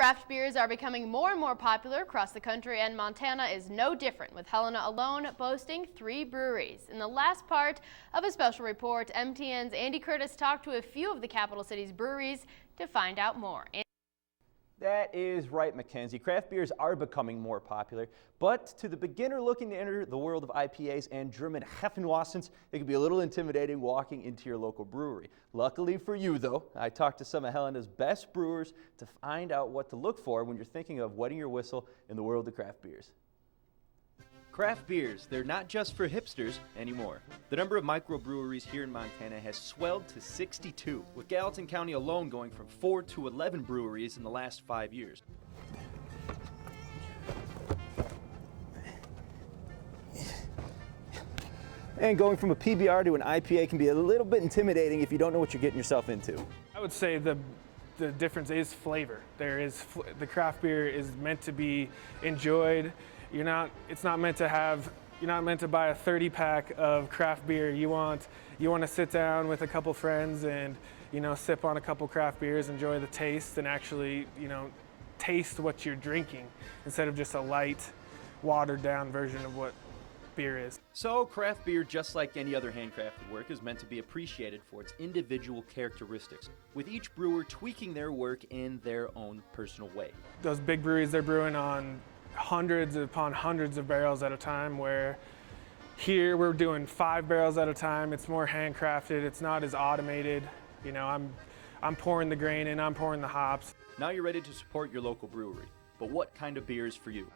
Craft beers are becoming more and more popular across the country, and Montana is no different, with Helena alone boasting 3 breweries. In the last part of a special report, MTN's Andy Curtis talked to a few of the capital city's breweries to find out more. That is right, Mackenzie. Craft beers are becoming more popular, but to the beginner looking to enter the world of IPAs and German Hefeweizens, it can be a little intimidating walking into your local brewery. Luckily for you, though, I talked to some of Helena's best brewers to find out what to look for when you're thinking of wetting your whistle in the world of craft beers. Craft beers, they're not just for hipsters anymore. The number of microbreweries here in Montana has swelled to 62, with Gallatin County alone going from 4 to 11 breweries in the last 5 years. And going from a PBR to an IPA can be a little bit intimidating if you don't know what you're getting yourself into. I would say the difference is flavor. The craft beer is meant to be enjoyed. You're not meant to buy a 30-pack of craft beer. You want to sit down with a couple friends and, sip on a couple craft beers, enjoy the taste, and actually, taste what you're drinking instead of just a light, watered down version of what beer is. So craft beer, just like any other handcrafted work, is meant to be appreciated for its individual characteristics, with each brewer tweaking their work in their own personal way. Those big breweries, they're brewing on hundreds upon hundreds of barrels at a time, where here we're doing 5 barrels at a time. It's more handcrafted, it's not as automated. I'm pouring the grain in, I'm pouring the hops. Now you're ready to support your local brewery, but what kind of beer is for you?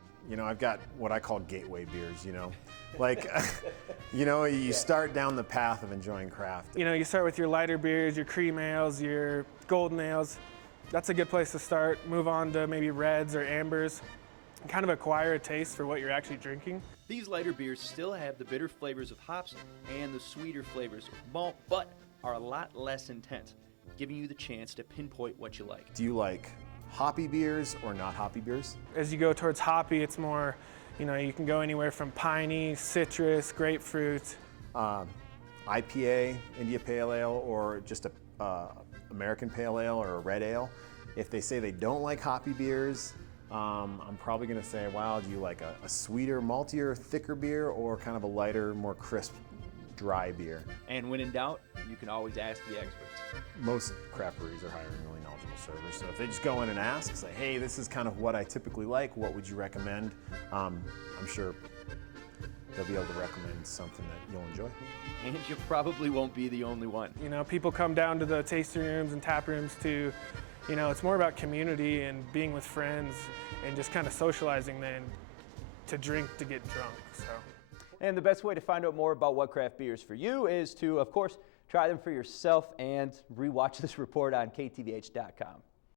I've got what I call gateway beers, like, you start down the path of enjoying craft. You start with your lighter beers, your cream ales, your golden ales. That's a good place to start. Move on to maybe reds or ambers. Kind of acquire a taste for what you're actually drinking. These lighter beers still have the bitter flavors of hops and the sweeter flavors of malt, but are a lot less intense, giving you the chance to pinpoint what you like. Do you like hoppy beers or not hoppy beers? As you go towards hoppy, it's more, you can go anywhere from piney, citrus, grapefruit. IPA, India Pale Ale, or just a American Pale Ale or a red ale. If they say they don't like hoppy beers, I'm probably going to say, wow, do you like a sweeter, maltier, thicker beer, or kind of a lighter, more crisp, dry beer? And when in doubt, you can always ask the experts. Most craft breweries are hiring really knowledgeable servers, so if they just go in and ask, say, hey, this is kind of what I typically like, what would you recommend? I'm sure they'll be able to recommend something that you'll enjoy. And you probably won't be the only one. People come down to the tasting rooms and tap rooms to, it's more about community and being with friends and just kind of socializing than to drink to get drunk. So. And the best way to find out more about what craft beer is for you is to, of course, try them for yourself and rewatch this report on ktvh.com.